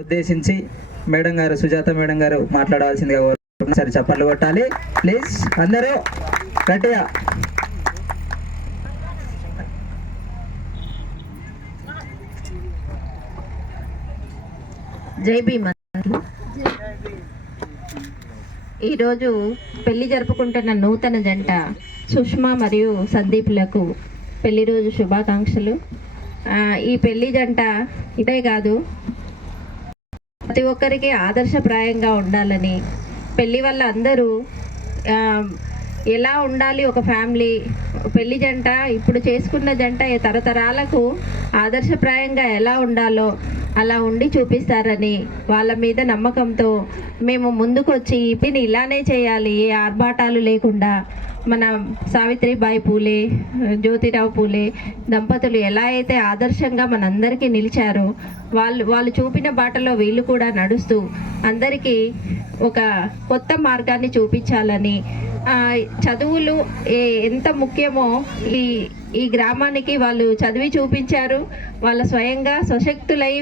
ఉద్దేశించి మేడం గారు సుజాత మేడం గారు మాట్లాడవలసిందిగా సరే చప్పట్లు కొట్టాలి. ప్లీజ్ అందరూ గట్టిగా. జై భీమ్ ఈరోజు పెళ్ళి జరుపుకుంటున్న నూతన జంట సుష్మా మరియు సందీప్లకు పెళ్ళి రోజు శుభాకాంక్షలు. ఈ పెళ్ళి జంట ఇదే కాదు ప్రతి ఒక్కరికి ఆదర్శప్రాయంగా ఉండాలని. పెళ్ళి వల్ల అందరూ ఎలా ఉండాలి ఒక ఫ్యామిలీ? పెళ్ళి జంట ఇప్పుడు చేసుకున్న జంట ఏ తరతరాలకు ఆదర్శప్రాయంగా ఎలా ఉండాలో అలా ఉండి చూపిస్తారని వాళ్ళ మీద నమ్మకంతో మేము ముందుకొచ్చి పిని ఇలానే చేయాలి ఏ ఆర్భాటాలు లేకుండా మన సావిత్రిబాయి పూలే జ్యోతిరావు పూలే దంపతులు ఎలా అయితే ఆదర్శంగా మనందరికీ నిలిచారో వాళ్ళు వాళ్ళు చూపిన బాటలో వీళ్ళు కూడా నడుస్తూ అందరికీ ఒక కొత్త మార్గాన్ని చూపించాలని చదువులు ఏ- ఎంత ముఖ్యమో ఈ ఈ గ్రామానికి వాళ్ళు చదివి చూపించారు. వాళ్ళ స్వయంగా స్వశక్తులై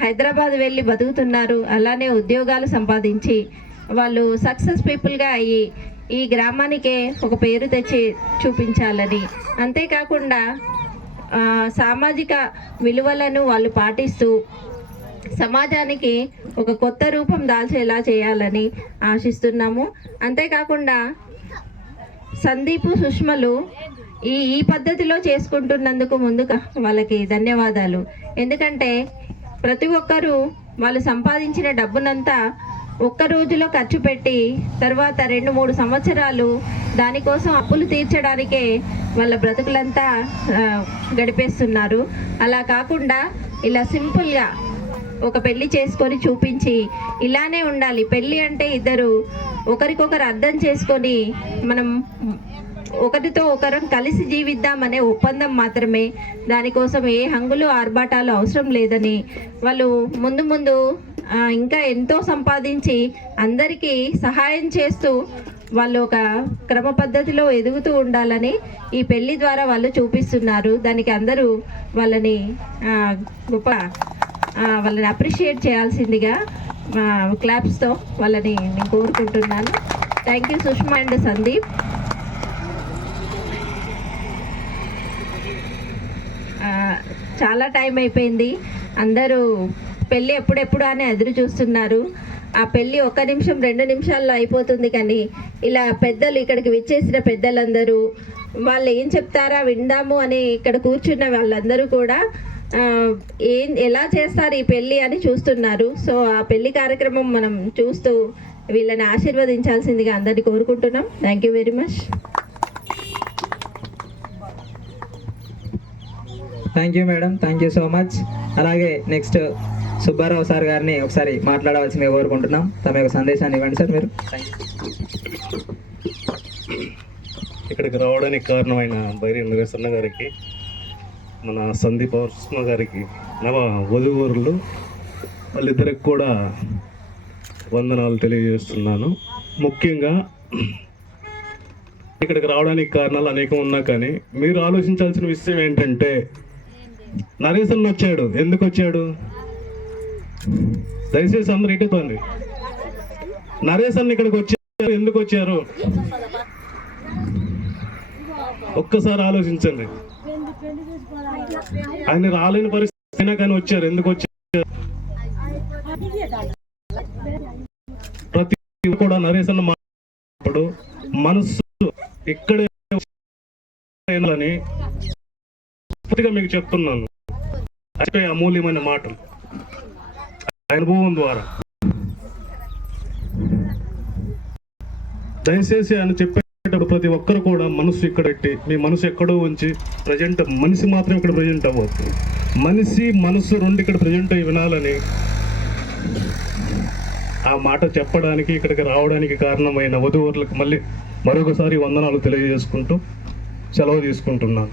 హైదరాబాద్ వెళ్ళి బతుకుతున్నారు. అలానే ఉద్యోగాలు సంపాదించి వాళ్ళు సక్సెస్ పీపుల్గా అయ్యి ఈ గ్రామానికే ఒక పేరు తెచ్చి చూపించాలని. అంతేకాకుండా సామాజిక విలువలను వాళ్ళు పాటిస్తూ సమాజానికి ఒక కొత్త రూపం దాల్చేలా చేయాలని ఆశిస్తున్నాము. అంతేకాకుండా సందీపు సుష్మలు ఈ ఈ పద్ధతిలో చేసుకుంటున్నందుకు ముందుగా వాళ్ళకి ధన్యవాదాలు. ఎందుకంటే ప్రతి ఒక్కరూ వాళ్ళు సంపాదించిన డబ్బునంతా ఒక్క రోజులో ఖర్చు పెట్టి తర్వాత రెండు మూడు సంవత్సరాలు దానికోసం అప్పులు తీర్చడానికే వాళ్ళ బ్రతుకులంతా గడిపేస్తున్నారు. అలా కాకుండా ఇలా సింపుల్గా ఒక పెళ్ళి చేసుకొని చూపించి ఇలానే ఉండాలి. పెళ్ళి అంటే ఇద్దరు ఒకరికొకరు అర్థం చేసుకొని మనం ఒకరితో ఒకరం కలిసి జీవిద్దామనే ఒప్పందం మాత్రమే. దానికోసం ఏ హంగులు ఆర్భాటాలు అవసరం లేదని. వాళ్ళు ముందు ముందు ఇంకా ఎంతో సంపాదించి అందరికీ సహాయం చేస్తూ వాళ్ళు ఒక క్రమ పద్ధతిలో ఎదుగుతూ ఉండాలని ఈ పెళ్ళి ద్వారా వాళ్ళు చూపిస్తున్నారు. దానికి అందరూ వాళ్ళని గొప్ప వాళ్ళని అప్రిషియేట్ చేయాల్సిందిగా క్లాప్స్తో వాళ్ళని నేను కోరుకుంటున్నాను. Thank you Sushma and Sandeep. చాలా టైం అయిపోయింది. అందరూ పెళ్ళి ఎప్పుడెప్పుడు అని ఎదురు చూస్తున్నారు. ఆ పెళ్ళి ఒక్క నిమిషం రెండు నిమిషాల్లో అయిపోతుంది కానీ ఇలా పెద్దలు ఇక్కడికి విచ్చేసిన పెద్దలందరూ వాళ్ళు ఏం చెప్తారా విందాము అని ఇక్కడ కూర్చున్న వాళ్ళందరూ కూడా ఏం ఎలా చేస్తారు ఈ పెళ్ళి అని చూస్తున్నారు. సో ఆ పెళ్ళి కార్యక్రమం మనం చూస్తూ వీళ్ళని ఆశీర్వదించాల్సిందిగా అందరినీ కోరుకుంటున్నాం. Thank you very much thank you madam thank you so much అలాగే నెక్స్ట్ సుబ్బారావు సార్ గారిని ఒకసారి మాట్లాడవలసిందిగా కోరుకుంటున్నాం. తమ యొక్క సందేశాన్ని ఇవ్వండి సార్ మీరు. ఇక్కడికి రావడానికి కారణమైన బైరి నరేశన్న గారికి మన సందీప్ వర్మ గారికి నవ వధువరులు వాళ్ళిద్దరికి కూడా వందనాలు తెలియజేస్తున్నాను. ముఖ్యంగా ఇక్కడికి రావడానికి కారణాలు అనేకం ఉన్నా కానీ మీరు ఆలోచించాల్సిన విషయం ఏంటంటే నరేశన్ వచ్చాడు. ఎందుకు వచ్చాడు? దయచేసి అందరూ ఇటుతోంది నరేశన్ ఇక్కడికి వచ్చారు ఎందుకు వచ్చారు? ఒక్కసారి ఆలోచించండి. ఆయన రాలేని పరిస్థితి అయినా కానీ వచ్చారు. ఎందుకు వచ్చారు? ప్రతి కూడా నరేశన్ మాట్లాడు మనస్సు ఇక్కడే అని పూర్తిగా మీకు చెప్తున్నాను. అంటే అమూల్యమైన మాటలు. అనుభవం ద్వారా. దయచేసి ఆయన చెప్పేటప్పుడు ప్రతి ఒక్కరు కూడా మనసు ఇక్కడ పెట్టి మీ మనసు ఎక్కడో ఉంచి ప్రజెంట్ మనిషి మాత్రం ఇక్కడ ప్రజెంట్ అవ్వద్దు. మనిషి మనసు రెండు ఇక్కడ ప్రజెంట్ అయ్యి వినాలని ఆ మాట చెప్పడానికి ఇక్కడికి రావడానికి కారణమైన వధువరులకు మళ్ళీ మరొకసారి వందనాలు తెలియజేసుకుంటూ సెలవు తీసుకుంటున్నాను.